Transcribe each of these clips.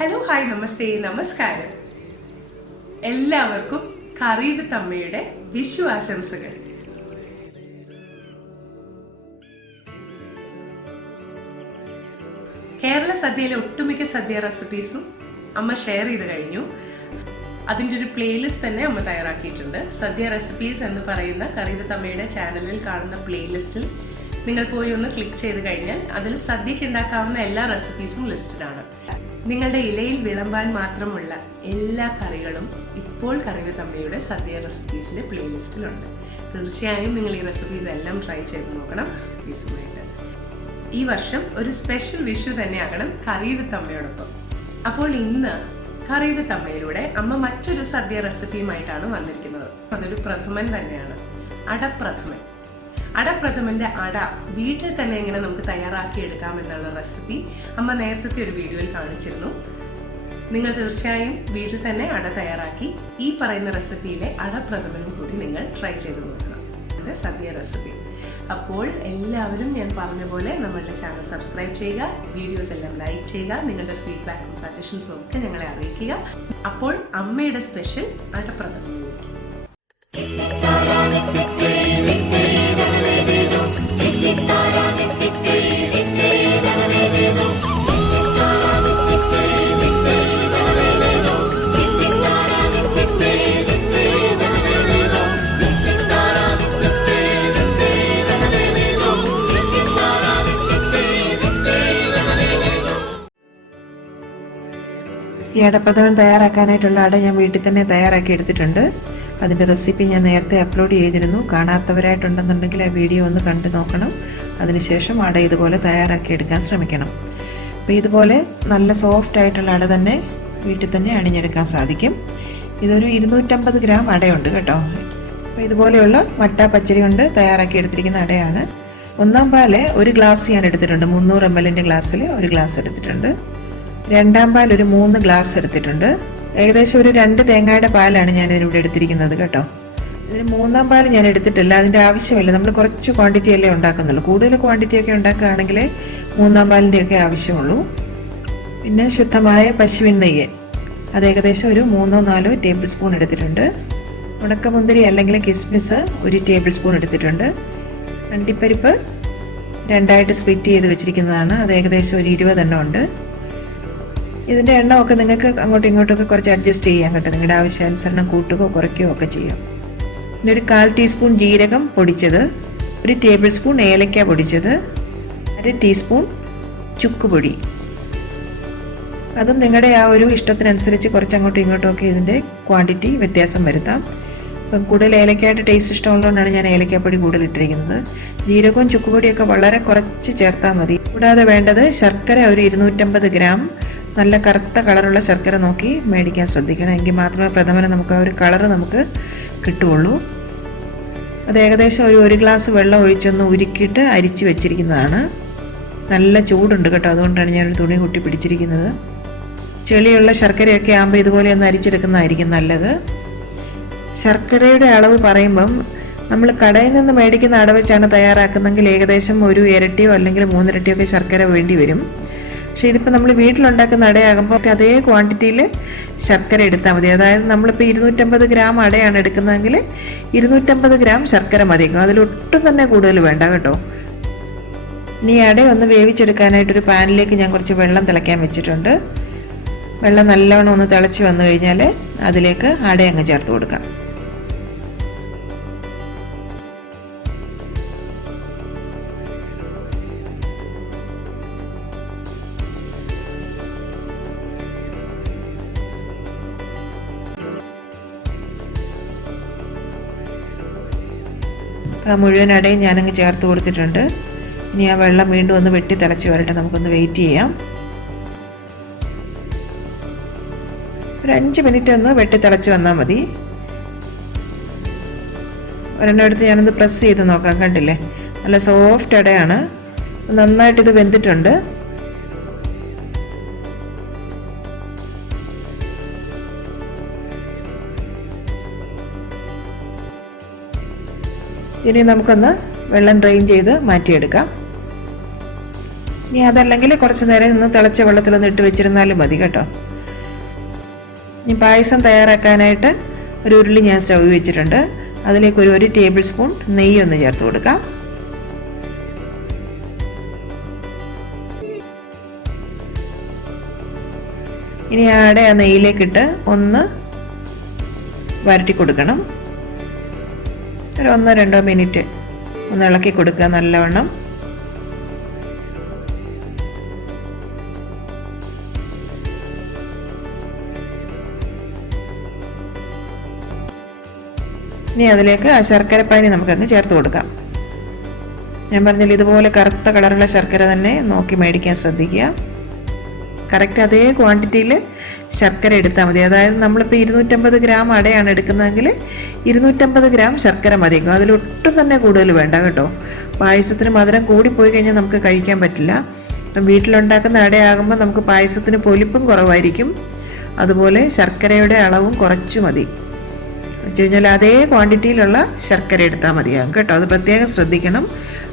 Hello hi നമസ്തേ നമസ്കാരം. എല്ലാവർക്കും കറീവ് തമ്മയുടെ വിഷു ആശംസകൾ. കേരള സദ്യയിലെ ഒട്ടുമിക്ക സദ്യ റെസിപ്പീസും അമ്മ ഷെയർ ചെയ്ത് കഴിഞ്ഞു. അതിൻ്റെ ഒരു പ്ലേലിസ്റ്റ് തന്നെ അമ്മ തയ്യാറാക്കിയിട്ടുണ്ട്. സദ്യ റെസിപ്പീസ് എന്ന് പറയുന്ന കറീവ് തമ്മയുടെ ചാനലിൽ കാണുന്ന പ്ലേലിസ്റ്റിൽ നിങ്ങൾ പോയി ഒന്ന് ക്ലിക്ക് ചെയ്ത് കഴിഞ്ഞാൽ അതിൽ സദ്യക്ക് ഉണ്ടാക്കാവുന്ന എല്ലാ റെസിപ്പീസും ലിസ്റ്റഡാണ്. നിങ്ങളുടെ ഇലയിൽ വിളമ്പാൻ മാത്രമുള്ള എല്ലാ കറികളും ഇപ്പോൾ കറീവ് തമ്മയുടെ സദ്യ റെസിപ്പീസിന്റെ പ്ലേലിസ്റ്റിലുണ്ട്. തീർച്ചയായും നിങ്ങൾ ഈ റെസിപ്പീസ് എല്ലാം ട്രൈ ചെയ്ത് നോക്കണം. വിഷുവായിട്ട് ഈ വർഷം ഒരു സ്പെഷ്യൽ വിഷു തന്നെയാകണം കറീവ് തമ്മയോടൊപ്പം. അപ്പോൾ ഇന്ന് കറീവ് തമ്മയിലൂടെ അമ്മ മറ്റൊരു സദ്യ റെസിപ്പിയുമായിട്ടാണ് വന്നിരിക്കുന്നത്. അതൊരു പ്രഥമൻ തന്നെയാണ്, അടപ്രഥമൻ. അടപ്രഥമന്റെ അട വീട്ടിൽ തന്നെ എങ്ങനെ നമുക്ക് തയ്യാറാക്കി എടുക്കാമെന്നുള്ള റെസിപ്പി അമ്മ നേരത്തെ ഒരു വീഡിയോയിൽ കാണിച്ചിരുന്നു. നിങ്ങൾ തീർച്ചയായും വീട്ടിൽ തന്നെ അട തയ്യാറാക്കി ഈ പറയുന്ന റെസിപ്പിയിലെ അടപ്രഥമനും കൂടി നിങ്ങൾ ട്രൈ ചെയ്ത് നോക്കണം. ഇത് സദ്യ റെസിപ്പി. അപ്പോൾ എല്ലാവരും ഞാൻ പറഞ്ഞ പോലെ നമ്മളുടെ ചാനൽ സബ്സ്ക്രൈബ് ചെയ്യുക, വീഡിയോസ് എല്ലാം ലൈക്ക് ചെയ്യുക, നിങ്ങളുടെ ഫീഡ്ബാക്കും സജഷൻസും ഒക്കെ ഞങ്ങളെ അറിയിക്കുക. അപ്പോൾ അമ്മയുടെ സ്പെഷ്യൽ അടപ്രഥമനിലേക്ക്. ഈ അടപ്രഥമൻ തയ്യാറാക്കാനായിട്ടുള്ള അട ഞാൻ വീട്ടിൽ തന്നെ തയ്യാറാക്കി എടുത്തിട്ടുണ്ട്. അതിൻ്റെ റെസിപ്പി ഞാൻ നേരത്തെ അപ്ലോഡ് ചെയ്തിരുന്നു. കാണാത്തവരായിട്ടുണ്ടെന്നുണ്ടെങ്കിൽ ആ വീഡിയോ ഒന്ന് കണ്ടു നോക്കണം. അതിനുശേഷം അട ഇതുപോലെ തയ്യാറാക്കി എടുക്കാൻ ശ്രമിക്കണം. അപ്പോൾ ഇതുപോലെ നല്ല സോഫ്റ്റ് ആയിട്ടുള്ള അട തന്നെ വീട്ടിൽ തന്നെ അണിഞ്ഞെടുക്കാൻ സാധിക്കും. ഇതൊരു 250 ഗ്രാം അടയുണ്ട് കേട്ടോ. അപ്പോൾ ഇതുപോലെയുള്ള മട്ട പച്ചരി കൊണ്ട് തയ്യാറാക്കി എടുത്തിരിക്കുന്ന അടയാണ്. ഒന്നാം പാല് ഒരു ഗ്ലാസ് ഞാൻ എടുത്തിട്ടുണ്ട്. 300 ml ഗ്ലാസ്സിൽ ഒരു ഗ്ലാസ് എടുത്തിട്ടുണ്ട്. രണ്ടാം പാൽ ഒരു 3 ഗ്ലാസ് എടുത്തിട്ടുണ്ട്. ഏകദേശം ഒരു 2 തേങ്ങയുടെ പാലാണ് ഞാൻ ഇതിലൂടെ എടുത്തിരിക്കുന്നത് കേട്ടോ. ഇതിന് മൂന്നാം പാൽ ഞാൻ എടുത്തിട്ടില്ല, അതിൻ്റെ ആവശ്യമില്ല. നമ്മൾ കുറച്ച് ക്വാണ്ടിറ്റി അല്ലേ ഉണ്ടാക്കുന്നുള്ളൂ. കൂടുതൽ ക്വാണ്ടിറ്റി ഒക്കെ ഉണ്ടാക്കുകയാണെങ്കിൽ മൂന്നാം പാലിൻ്റെ ഒക്കെ ആവശ്യമുള്ളൂ. പിന്നെ ശുദ്ധമായ പശുവിൻ നെയ്യ്, അത് ഏകദേശം ഒരു 3-4 ടേബിൾ സ്പൂൺ എടുത്തിട്ടുണ്ട്. ഉണക്കമുന്തിരി അല്ലെങ്കിൽ കിസ്മിസ് 1 ടേബിൾ സ്പൂൺ എടുത്തിട്ടുണ്ട്. അണ്ടിപ്പരിപ്പ് 2ആയിട്ട് സ്പ്ലിറ്റ് ചെയ്ത് വെച്ചിരിക്കുന്നതാണ്, അത് ഏകദേശം ഒരു 20 എണ്ണം ഉണ്ട്. ഇതിൻ്റെ എണ്ണമൊക്കെ നിങ്ങൾക്ക് അങ്ങോട്ടും ഇങ്ങോട്ടൊക്കെ കുറച്ച് അഡ്ജസ്റ്റ് ചെയ്യാൻ കേട്ടോ. നിങ്ങളുടെ ആവശ്യാനുസരണം കൂട്ടുകയോ കുറയ്ക്കുകയോ ഒക്കെ ചെയ്യാം. പിന്നെ ഒരു 1/4 ടീസ്പൂൺ ജീരകം പൊടിച്ചത്, 1 ടേബിൾ സ്പൂൺ ഏലക്ക പൊടിച്ചത്, 1/2 ടീസ്പൂൺ ചുക്കുപൊടി. അതും നിങ്ങളുടെ ആ ഒരു ഇഷ്ടത്തിനനുസരിച്ച് കുറച്ച് അങ്ങോട്ടും ഇങ്ങോട്ടും ഒക്കെ ഇതിൻ്റെ ക്വാണ്ടിറ്റി വ്യത്യാസം വരുത്താം. ഇപ്പം കൂടുതൽ ഏലക്കയായിട്ട് ടേസ്റ്റ് ഇഷ്ടമുള്ളതുകൊണ്ടാണ് ഞാൻ ഏലക്കാപ്പൊടി കൂടുതൽ ഇട്ടിരിക്കുന്നത്. ജീരകവും ചുക്കുപൊടിയൊക്കെ വളരെ കുറച്ച് ചേർത്താൽ മതി. കൂടാതെ വേണ്ടത് ശർക്കര ഒരു 250 ഗ്രാം നല്ല കറുത്ത കളറുള്ള ശർക്കര നോക്കി മേടിക്കാൻ ശ്രദ്ധിക്കണം. എങ്കിൽ മാത്രമേ പ്രഥമന് നമുക്ക് ആ ഒരു കളറ് നമുക്ക് കിട്ടുകയുള്ളൂ. അത് ഏകദേശം ഒരു 1 ഗ്ലാസ് വെള്ളം ഒഴിച്ചൊന്ന് ഉരുക്കിയിട്ട് അരിച്ച് വെച്ചിരിക്കുന്നതാണ്. നല്ല ചൂടുണ്ട് കേട്ടോ, അതുകൊണ്ടാണ് ഞാനൊരു തുണി കുട്ടി പിടിച്ചിരിക്കുന്നത്. ചെളിയുള്ള ശർക്കരയൊക്കെ ആകുമ്പോൾ ഇതുപോലെ ഒന്ന് അരിച്ചെടുക്കുന്നതായിരിക്കും നല്ലത്. ശർക്കരയുടെ അളവ് പറയുമ്പം നമ്മൾ കടയിൽ നിന്ന് മേടിക്കുന്ന അട വെച്ചാണ് തയ്യാറാക്കുന്നതെങ്കിൽ ഏകദേശം ഒരു ഇരട്ടിയോ അല്ലെങ്കിൽ 3 ഇരട്ടിയൊക്കെ ശർക്കര വേണ്ടി വരും. പക്ഷേ ഇതിപ്പോൾ നമ്മൾ വീട്ടിലുണ്ടാക്കുന്ന അടയാകുമ്പോൾ അതേ ക്വാണ്ടിറ്റിയിൽ ശർക്കര എടുത്താൽ മതി. അതായത് നമ്മളിപ്പോൾ 250 ഗ്രാം അടയാണ് എടുക്കുന്നതെങ്കിൽ 250 ഗ്രാം ശർക്കര മതിയാകും. അതിലൊട്ടും തന്നെ കൂടുതൽ വേണ്ട കേട്ടോ. ഇനി അട ഒന്ന് വേവിച്ചെടുക്കാനായിട്ടൊരു പാനിലേക്ക് ഞാൻ കുറച്ച് വെള്ളം തിളയ്ക്കാൻ വെച്ചിട്ടുണ്ട്. വെള്ളം നല്ലവണ്ണം ഒന്ന് തിളച്ച് വന്നു കഴിഞ്ഞാൽ അതിലേക്ക് അട അങ്ങ് ചേർത്ത് കൊടുക്കാം. മുഴുവൻ അടയും ഞാനങ്ങ് ചേർത്ത് കൊടുത്തിട്ടുണ്ട്. ഇനി ആ വെള്ളം വീണ്ടും ഒന്ന് വെട്ടി തിളച്ച് വരട്ടെ, നമുക്കൊന്ന് വെയിറ്റ് ചെയ്യാം. ഒരു 5 മിനിറ്റ് ഒന്ന് വെട്ടി തിളച്ച് വന്നാൽ മതി. ഒരെണ്ണം എടുത്ത് ഞാനൊന്ന് പ്രസ് ചെയ്ത് നോക്കാം. കണ്ടില്ലേ, നല്ല സോഫ്റ്റ് അടയാണ്, നന്നായിട്ടിത് വെന്തിട്ടുണ്ട്. ഇനി നമുക്കൊന്ന് വെള്ളം ഡ്രെയിൻ ചെയ്ത് മാറ്റിയെടുക്കാം. ഇനി അതല്ലെങ്കിൽ കുറച്ച് നേരം ഒന്ന് തിളച്ച വെള്ളത്തിലൊന്ന് ഇട്ട് വെച്ചിരുന്നാലും മതി കേട്ടോ. ഇനി പായസം തയ്യാറാക്കാനായിട്ട് ഒരു ഉരുളി ഞാൻ സ്റ്റൗ വെച്ചിട്ടുണ്ട്. അതിലേക്ക് ഒരു ടേബിൾ സ്പൂൺ നെയ്യ് ഒന്ന് ചേർത്ത് കൊടുക്കാം. ഇനി ആടെ ആ നെയ്യിലേക്കിട്ട് ഒന്ന് വരട്ടി കൊടുക്കണം. ഒരു 1-2 മിനിറ്റ് ഒന്ന് ഇളക്കി കൊടുക്കുക നല്ലവണ്ണം. ഇനി അതിലേക്ക് ആ ശർക്കരപ്പാനി നമുക്കങ്ങ് ചേർത്ത് കൊടുക്കാം. ഞാൻ പറഞ്ഞില്ല, ഇതുപോലെ കറുത്ത കളറുള്ള ശർക്കര തന്നെ നോക്കി മേടിക്കാൻ ശ്രദ്ധിക്കുക. കറക്റ്റ് അതേ ക്വാണ്ടിറ്റിയിൽ ശർക്കര എടുത്താൽ മതി. അതായത് നമ്മളിപ്പോൾ 250 ഗ്രാം അടയാണ് എടുക്കുന്നതെങ്കിൽ 250 ഗ്രാം ശർക്കര മതിയാകും. അതിലൊട്ടും തന്നെ കൂടുതൽ വേണ്ട കേട്ടോ. പായസത്തിന് മധുരം കൂടിപ്പോയി കഴിഞ്ഞാൽ നമുക്ക് കഴിക്കാൻ പറ്റില്ല. അപ്പം വീട്ടിലുണ്ടാക്കുന്ന അടയാകുമ്പോൾ നമുക്ക് പായസത്തിന് പൊലിപ്പും കുറവായിരിക്കും. അതുപോലെ ശർക്കരയുടെ അളവും കുറച്ച് മതി. വെച്ച് കഴിഞ്ഞാൽ അതേ ക്വാണ്ടിറ്റിയിലുള്ള ശർക്കര എടുത്താൽ മതിയാകും കേട്ടോ. അത് പ്രത്യേകം ശ്രദ്ധിക്കണം.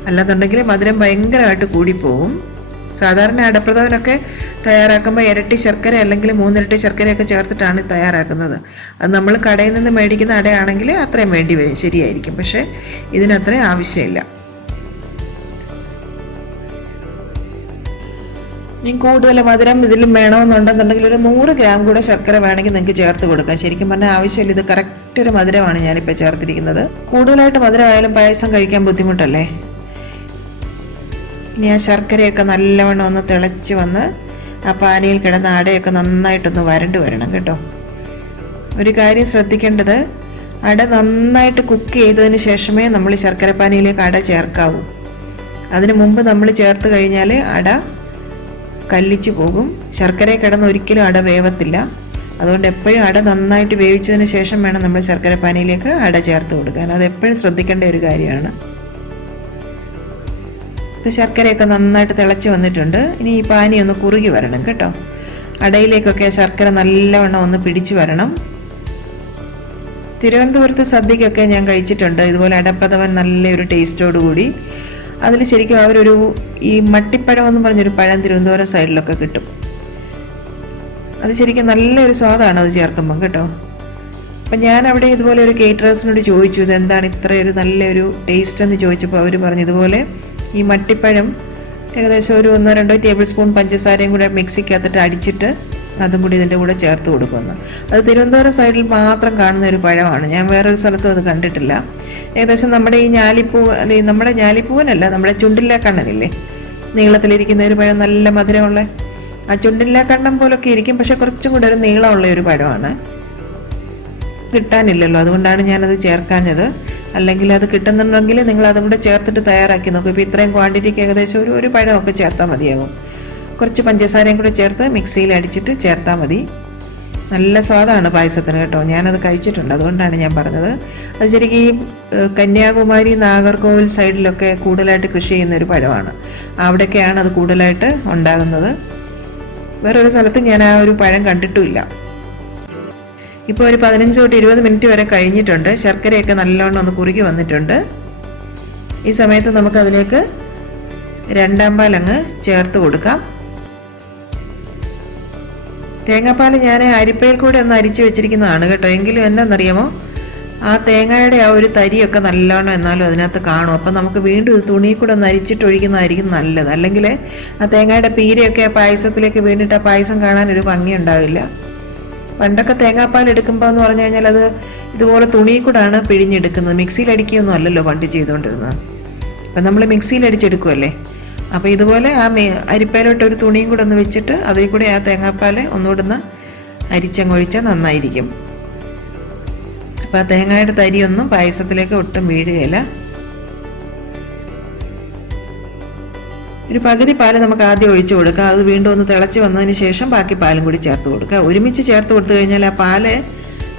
അല്ലാന്നുണ്ടെങ്കിൽ മധുരം ഭയങ്കരമായിട്ട് കൂടിപ്പോവും. സാധാരണ അടപ്രഥമനൊക്കെ തയ്യാറാക്കുമ്പോൾ ഇരട്ടി ശർക്കര അല്ലെങ്കിൽ 3 ഇരട്ടി ശർക്കരയൊക്കെ ചേർത്തിട്ടാണ് തയ്യാറാക്കുന്നത്. അത് നമ്മൾ കടയിൽ നിന്ന് മേടിക്കുന്ന അടയാണെങ്കിൽ അത്രയും വേണ്ടി വരും, ശരിയായിരിക്കും. പക്ഷേ ഇതിനത്രയും ആവശ്യമില്ല. ഇനി കൂടുതൽ മധുരം ഇതിലും വേണമെന്നുണ്ടെന്നുണ്ടെങ്കിൽ ഒരു 100 ഗ്രാം കൂടെ ശർക്കര വേണമെങ്കിൽ നിങ്ങൾക്ക് ചേർത്ത് കൊടുക്കാം. ശരിക്കും പറഞ്ഞാൽ ആവശ്യമില്ല. ഇത് കറക്റ്റ് ഒരു മധുരമാണ് ഞാനിപ്പോൾ ചേർത്തിരിക്കുന്നത്. കൂടുതലായിട്ട് മധുരമായാലും പായസം കഴിക്കാൻ ബുദ്ധിമുട്ടല്ലേ. ഇനി ആ ശർക്കരയൊക്കെ നല്ലവണ്ണം ഒന്ന് തിളച്ച് വന്ന് ആ പാനിയിൽ കിടന്ന അടയൊക്കെ നന്നായിട്ടൊന്ന് വരണ്ട് വരണം കേട്ടോ. ഒരു കാര്യം ശ്രദ്ധിക്കേണ്ടത്, അട നന്നായിട്ട് കുക്ക് ചെയ്തതിന് ശേഷമേ നമ്മൾ ശർക്കരപ്പാനിയിലേക്ക് അട ചേർക്കാവൂ. അതിന് മുമ്പ് നമ്മൾ ചേർത്ത് കഴിഞ്ഞാൽ അട കല്ലിച്ചു പോകും. ശർക്കരയിൽ കിടന്ന് ഒരിക്കലും അട വേവത്തില്ല. അതുകൊണ്ട് എപ്പോഴും അട നന്നായിട്ട് വേവിച്ചതിന് ശേഷം വേണം നമ്മൾ ശർക്കരപ്പാനിയിലേക്ക് അട ചേർത്ത് കൊടുക്കാൻ. അത് എപ്പോഴും ശ്രദ്ധിക്കേണ്ട ഒരു കാര്യമാണ്. ഇപ്പോൾ ശർക്കരയൊക്കെ നന്നായിട്ട് തിളച്ച് വന്നിട്ടുണ്ട്. ഇനി ഈ പാനി ഒന്ന് കുറുകി വരണം കേട്ടോ. അടയിലേക്കൊക്കെ ശർക്കര നല്ലവണ്ണം ഒന്ന് പിടിച്ചു വരണം. തിരുവനന്തപുരത്ത് സദ്യക്കൊക്കെ ഞാൻ കഴിച്ചിട്ടുണ്ട് ഇതുപോലെ അടപ്രഥമൻ നല്ലൊരു ടേസ്റ്റോടുകൂടി. അതിൽ ശരിക്കും അവരൊരു ഈ മട്ടിപ്പഴം എന്ന് പറഞ്ഞൊരു പഴം തിരുവനന്തപുരം സൈഡിലൊക്കെ കിട്ടും. അത് ശരിക്കും നല്ലൊരു സ്വാദാണ് അത് ചേർക്കുമ്പം കേട്ടോ. അപ്പം ഞാൻ അവിടെ ഇതുപോലെ ഒരു കേറ്ററേഴ്സിനോട് ചോദിച്ചു, ഇതെന്താണ് ഇത്രയൊരു നല്ലൊരു ടേസ്റ്റ് എന്ന് ചോദിച്ചപ്പോൾ അവർ പറഞ്ഞു, ഇതുപോലെ ഈ മട്ടിപ്പഴം ഏകദേശം ഒരു 1-2 ടേബിൾ സ്പൂൺ പഞ്ചസാരയും കൂടെ മിക്സിക്കകത്തിട്ട് അടിച്ചിട്ട് അതും കൂടി ഇതിൻ്റെ കൂടെ ചേർത്ത് കൊടുക്കുമെന്ന്. അത് തിരുവനന്തപുരം സൈഡിൽ മാത്രം കാണുന്ന ഒരു പഴമാണ്. ഞാൻ വേറൊരു സ്ഥലത്തും അത് കണ്ടിട്ടില്ല. ഏകദേശം നമ്മുടെ ഈ നമ്മുടെ ഞാലിപ്പൂവനല്ല, നമ്മുടെ ചുണ്ടില്ലാ കണ്ണനില്ലേ, നീളത്തിലിരിക്കുന്ന ഒരു പഴം, നല്ല മധുരമുള്ള ആ ചുണ്ടില്ലാ കണ്ണൻ പോലൊക്കെ ഇരിക്കും. പക്ഷെ കുറച്ചും കൂടെ ഒരു നീളമുള്ള ഒരു പഴമാണ്. കിട്ടാനില്ലല്ലോ, അതുകൊണ്ടാണ് ഞാനത് ചേർക്കാഞ്ഞത്. അല്ലെങ്കിൽ അത് കിട്ടുന്നുണ്ടെങ്കിൽ നിങ്ങൾ അതും കൂടെ ചേർത്തിട്ട് തയ്യാറാക്കി നോക്കും. ഇപ്പോൾ ഇത്രയും ക്വാണ്ടിറ്റിക്ക് ഏകദേശം ഒരു പഴമൊക്കെ ചേർത്താൽ മതിയാകും. കുറച്ച് പഞ്ചസാരയും കൂടെ ചേർത്ത് മിക്സിയിൽ അടിച്ചിട്ട് ചേർത്താൽ മതി. നല്ല സ്വാദാണ് പായസത്തിന് കേട്ടോ. ഞാനത് കഴിച്ചിട്ടുണ്ട്, അതുകൊണ്ടാണ് ഞാൻ പറഞ്ഞത്. അത് ശരിക്കും ഈ കന്യാകുമാരി, നാഗർകോവിൽ സൈഡിലൊക്കെ കൂടുതലായിട്ട് കൃഷി ചെയ്യുന്ന ഒരു പഴമാണ്. അവിടെയൊക്കെയാണ് അത് കൂടുതലായിട്ട് ഉണ്ടാകുന്നത്. വേറൊരു സ്ഥലത്ത് ഞാൻ ആ ഒരു പഴം കണ്ടിട്ടുമില്ല. ഇപ്പോൾ ഒരു 15 തൊട്ട് 20 മിനിറ്റ് വരെ കഴിഞ്ഞിട്ടുണ്ട്. ശർക്കരയൊക്കെ നല്ലോണം ഒന്ന് കുറുകി വന്നിട്ടുണ്ട്. ഈ സമയത്ത് നമുക്കതിലേക്ക് 2ാം പാൽ അങ്ങ് ചേർത്ത് കൊടുക്കാം. തേങ്ങാപ്പാൽ ഞാൻ അരിപ്പയിൽ കൂടെ ഒന്ന് അരിച്ച് വെച്ചിരിക്കുന്നതാണ് കേട്ടോ. എങ്കിലും എന്നാന്നറിയാമോ, ആ തേങ്ങയുടെ ആ ഒരു തരിയൊക്കെ നല്ലോണം എന്നാലും അതിനകത്ത് കാണും. അപ്പം നമുക്ക് വീണ്ടും ഇത് തുണി കൂടെ ഒന്ന് അരിച്ചിട്ട് ഒഴിക്കുന്നതായിരിക്കും നല്ലത്. അല്ലെങ്കിൽ ആ തേങ്ങയുടെ പീരയൊക്കെ ആ പായസത്തിലേക്ക് വീണിട്ട് ആ പായസം കാണാൻ ഒരു ഭംഗി ഉണ്ടാവില്ല. പണ്ടൊക്കെ തേങ്ങാപ്പാൽ എടുക്കുമ്പോൾ എന്ന് പറഞ്ഞു കഴിഞ്ഞാൽ അത് ഇതുപോലെ തുണി കൂടാണ് പിഴിഞ്ഞെടുക്കുന്നത്. മിക്സിയിൽ അടിക്കുകയൊന്നും അല്ലല്ലോ പണ്ട് ചെയ്തുകൊണ്ടിരുന്നത്. അപ്പം നമ്മൾ മിക്സിയിൽ അടിച്ചെടുക്കുമല്ലേ. അപ്പോൾ ഇതുപോലെ ആ അരിപ്പയിലോട്ട് ഒരു തുണിയും കൂടെ ഒന്ന് വെച്ചിട്ട് അതിൽ കൂടെ ആ തേങ്ങാപ്പാൽ ഒന്നുകൂടെ ഒന്ന് അരിച്ചങ്ങൊഴിച്ചാൽ നന്നായിരിക്കും. അപ്പോൾ ആ തേങ്ങയുടെ തരിയൊന്നും പായസത്തിലേക്ക് ഒട്ടും വീഴുകയില്ല. ഒരു പകുതി പാല് നമുക്ക് ആദ്യം ഒഴിച്ചു കൊടുക്കാം. അത് വീണ്ടും ഒന്ന് തിളച്ച് വന്നതിന് ശേഷം ബാക്കി പാലും കൂടി ചേർത്ത് കൊടുക്കുക. ഒരുമിച്ച് ചേർത്ത് കൊടുത്തു കഴിഞ്ഞാൽ ആ പാല്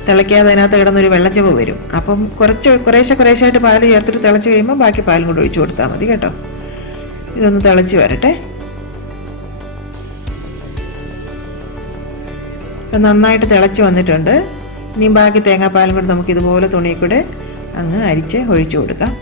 തിളയ്ക്കാതെ അതിനകത്ത് കിടന്നൊരു വെള്ളച്ചവ് വരും. അപ്പം കുറേശ്ശായിട്ട് പാല് ചേർത്തിട്ട് തിളച്ച് കഴിയുമ്പോൾ ബാക്കി പാലും കൂടി ഒഴിച്ചു കൊടുത്താൽ മതി കേട്ടോ. ഇതൊന്ന് തിളച്ച് വരട്ടെ. ഇപ്പം നന്നായിട്ട് തിളച്ച് വന്നിട്ടുണ്ട്. ഇനി ബാക്കി തേങ്ങാപ്പാലും കൂടി നമുക്ക് ഇതുപോലെ തുണി കൂടെ അങ്ങ് അരിച്ച് ഒഴിച്ചു കൊടുക്കാം.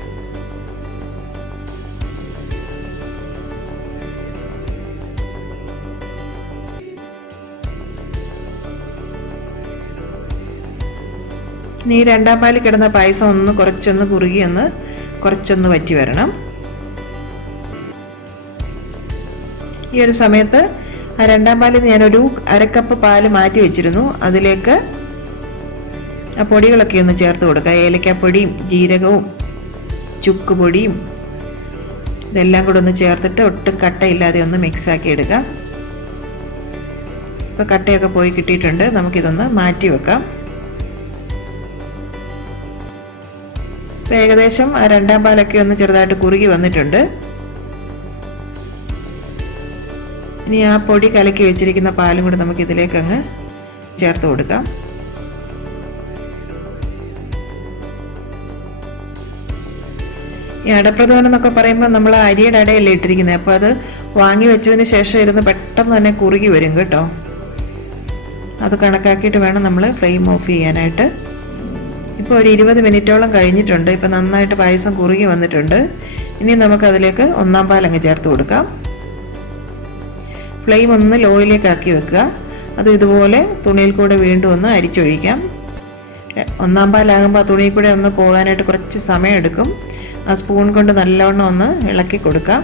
ഇനി ഈ രണ്ടാം പാലിൽ കിടന്ന പായസം ഒന്ന് കുറച്ചൊന്ന് വറ്റി വരണം. ഈ ഒരു സമയത്ത് ആ രണ്ടാം പാലിൽ ഞാനൊരു അരക്കപ്പ് പാല് മാറ്റി വെച്ചിരുന്നു. അതിലേക്ക് ആ പൊടികളൊക്കെ ഒന്ന് ചേർത്ത് കൊടുക്കുക. ഏലക്കാപ്പൊടിയും ജീരകവും ചുക്ക് പൊടിയും ഇതെല്ലാം കൂടെ ഒന്ന് ചേർത്തിട്ട് ഒട്ടും കട്ടയില്ലാതെ ഒന്ന് മിക്സാക്കി എടുക്കാം. ഇപ്പോൾ കട്ടയൊക്കെ പോയി കിട്ടിയിട്ടുണ്ട്. നമുക്കിതൊന്ന് മാറ്റി വെക്കാം. ഇപ്പോൾ ഏകദേശം ആ രണ്ടാം പാലൊക്കെ ഒന്ന് ചെറുതായിട്ട് കുറുകി വന്നിട്ടുണ്ട്. ഇനി ആ പൊടി കലക്കി വെച്ചിരിക്കുന്ന പാലും കൂടെ നമുക്ക് ഇതിലേക്ക് അങ്ങ് ചേർത്ത് കൊടുക്കാം. ഈ അടപ്രഥമൻ എന്നൊക്കെ പറയുമ്പോൾ നമ്മൾ അരിയുടെ അടയല്ലേ ഇട്ടിരിക്കുന്നത്. അപ്പോൾ അത് വാങ്ങി വെച്ചതിന് ശേഷം ഇരുന്ന് പെട്ടെന്ന് തന്നെ കുറുകി വരും കേട്ടോ. അത് കണക്കാക്കിയിട്ട് വേണം നമ്മൾ ഫ്ലെയിം ഓഫ് ചെയ്യാനായിട്ട്. ഇപ്പോൾ ഒരു 20 മിനിറ്റോളം കഴിഞ്ഞിട്ടുണ്ട്. ഇപ്പോൾ നന്നായിട്ട് പായസം കുറുകി വന്നിട്ടുണ്ട്. ഇനി നമുക്കതിലേക്ക് ഒന്നാം പാലങ്ങ് ചേർത്ത് കൊടുക്കാം. ഫ്ലെയിം ഒന്ന് ലോയിലേക്ക് ആക്കി വെക്കുക. അത് ഇതുപോലെ തുണിയിൽ കൂടെ വീണ്ടും ഒന്ന് അരിച്ചൊഴിക്കാം. ഒന്നാം പാലാകുമ്പോൾ ആ തുണിയിൽ കൂടെ ഒന്ന് പോകാനായിട്ട് കുറച്ച് സമയം എടുക്കും. ആ സ്പൂൺ കൊണ്ട് നല്ലവണ്ണം ഒന്ന് ഇളക്കി കൊടുക്കാം.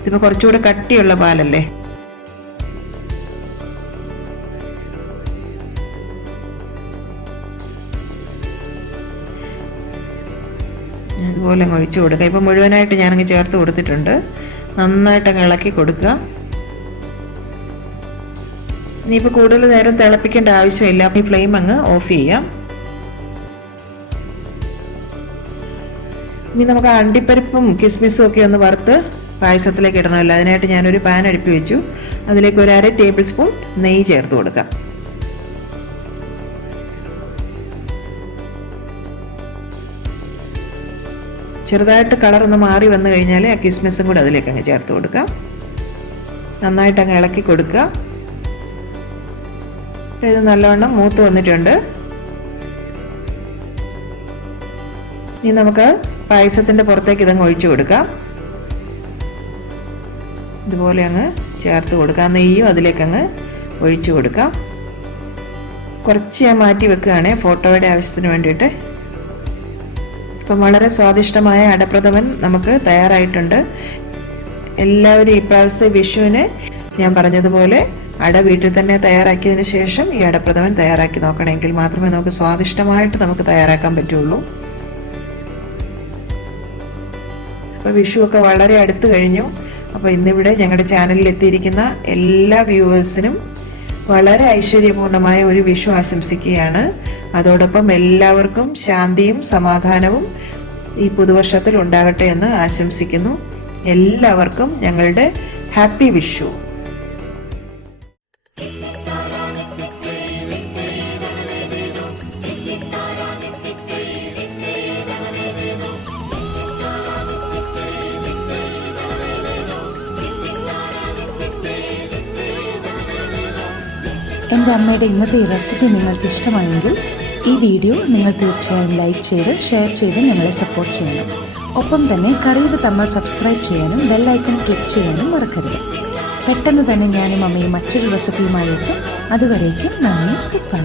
ഇതിപ്പോൾ കുറച്ചുകൂടെ കട്ടിയുള്ള പാലല്ലേ. അതുപോലെ അങ്ങ് ഒഴിച്ചു കൊടുക്കുക. ഇപ്പം മുഴുവനായിട്ട് ഞാനങ്ങ് ചേർത്ത് കൊടുത്തിട്ടുണ്ട്. നന്നായിട്ടങ്ങ് ഇളക്കി കൊടുക്കുക. ഇനിയിപ്പോൾ കൂടുതൽ നേരം തിളപ്പിക്കേണ്ട ആവശ്യമില്ല. ഈ ഫ്ലെയിം അങ്ങ് ഓഫ് ചെയ്യാം. ഇനി നമുക്ക് അണ്ടിപ്പരിപ്പും കിസ്മിസും ഒക്കെ ഒന്ന് വറുത്ത് പായസത്തിലേക്ക് ഇടണമല്ലോ. അതിനായിട്ട് ഞാനൊരു പാൻ അടുപ്പി വെച്ചു. അതിലേക്ക് ഒരു 1/2 ടേബിൾ സ്പൂൺ നെയ്യ് ചേർത്ത് കൊടുക്കാം. ചെറുതായിട്ട് കളർ ഒന്ന് മാറി വന്നു കഴിഞ്ഞാൽ ആ കിസ്മിസും കൂടെ അതിലേക്ക് അങ്ങ് ചേർത്ത് കൊടുക്കാം. നന്നായിട്ട് അങ്ങ് ഇളക്കി കൊടുക്കുക. ഇത് നല്ലവണ്ണം മൂത്ത് വന്നിട്ടുണ്ട്. ഇനി നമുക്ക് പായസത്തിൻ്റെ പുറത്തേക്ക് ഇതങ്ങ് ഒഴിച്ചു കൊടുക്കാം. ഇതുപോലെ അങ്ങ് ചേർത്ത് കൊടുക്കാം. നെയ്യും അതിലേക്ക് അങ്ങ് ഒഴിച്ചു കൊടുക്കാം. കുറച്ച് ഞാൻ മാറ്റി വെക്കുകയാണേ ഫോട്ടോയുടെ ആവശ്യത്തിന് വേണ്ടിയിട്ട്. ഇപ്പം വളരെ സ്വാദിഷ്ടമായ അടപ്രഥമൻ നമുക്ക് തയ്യാറായിട്ടുണ്ട്. എല്ലാവരും ഈ പ്രാവശ്യത്തെ വിഷുവിന് ഞാൻ പറഞ്ഞതുപോലെ അട വീട്ടിൽ തന്നെ തയ്യാറാക്കിയതിന് ശേഷം ഈ അടപ്രഥമൻ തയ്യാറാക്കി നോക്കണമെങ്കിൽ മാത്രമേ നമുക്ക് സ്വാദിഷ്ടമായിട്ട് നമുക്ക് തയ്യാറാക്കാൻ പറ്റുള്ളൂ. അപ്പോൾ വിഷുവൊക്കെ വളരെ അടുത്ത് കഴിഞ്ഞു. അപ്പോൾ ഇന്നിവിടെ ഞങ്ങളുടെ ചാനലിൽ എത്തിയിരിക്കുന്ന എല്ലാ വ്യൂവേഴ്സിനും വളരെ ഐശ്വര്യപൂർണമായ ഒരു വിഷു ആശംസിക്കുകയാണ്. അതോടൊപ്പം എല്ലാവർക്കും ശാന്തിയും സമാധാനവും ഈ പുതുവർഷത്തിൽ ഉണ്ടാകട്ടെ എന്ന് ആശംസിക്കുന്നു. എല്ലാവർക്കും ഞങ്ങളുടെ ഹാപ്പി വിഷു. എൻ്റെ അമ്മയുടെ ഇന്നത്തെ ഈ റെസിപ്പി നിങ്ങൾക്ക് ഇഷ്ടമായെങ്കിൽ ഈ വീഡിയോ നിങ്ങൾ തീർച്ചയായും ലൈക്ക് ചെയ്ത് ഷെയർ ചെയ്ത് ഞങ്ങളെ സപ്പോർട്ട് ചെയ്യണം. ഒപ്പം തന്നെ കറിയുടെ തമ്മ സബ്സ്ക്രൈബ് ചെയ്യാനും ബെല്ലൈക്കൺ ക്ലിക്ക് ചെയ്യാനും മറക്കരുത്. പെട്ടെന്ന് തന്നെ ഞാനും അമ്മയും മറ്റൊരു റെസിപ്പിയുമായി എത്തും. അതുവരേക്കും നന്ദി. Good bye.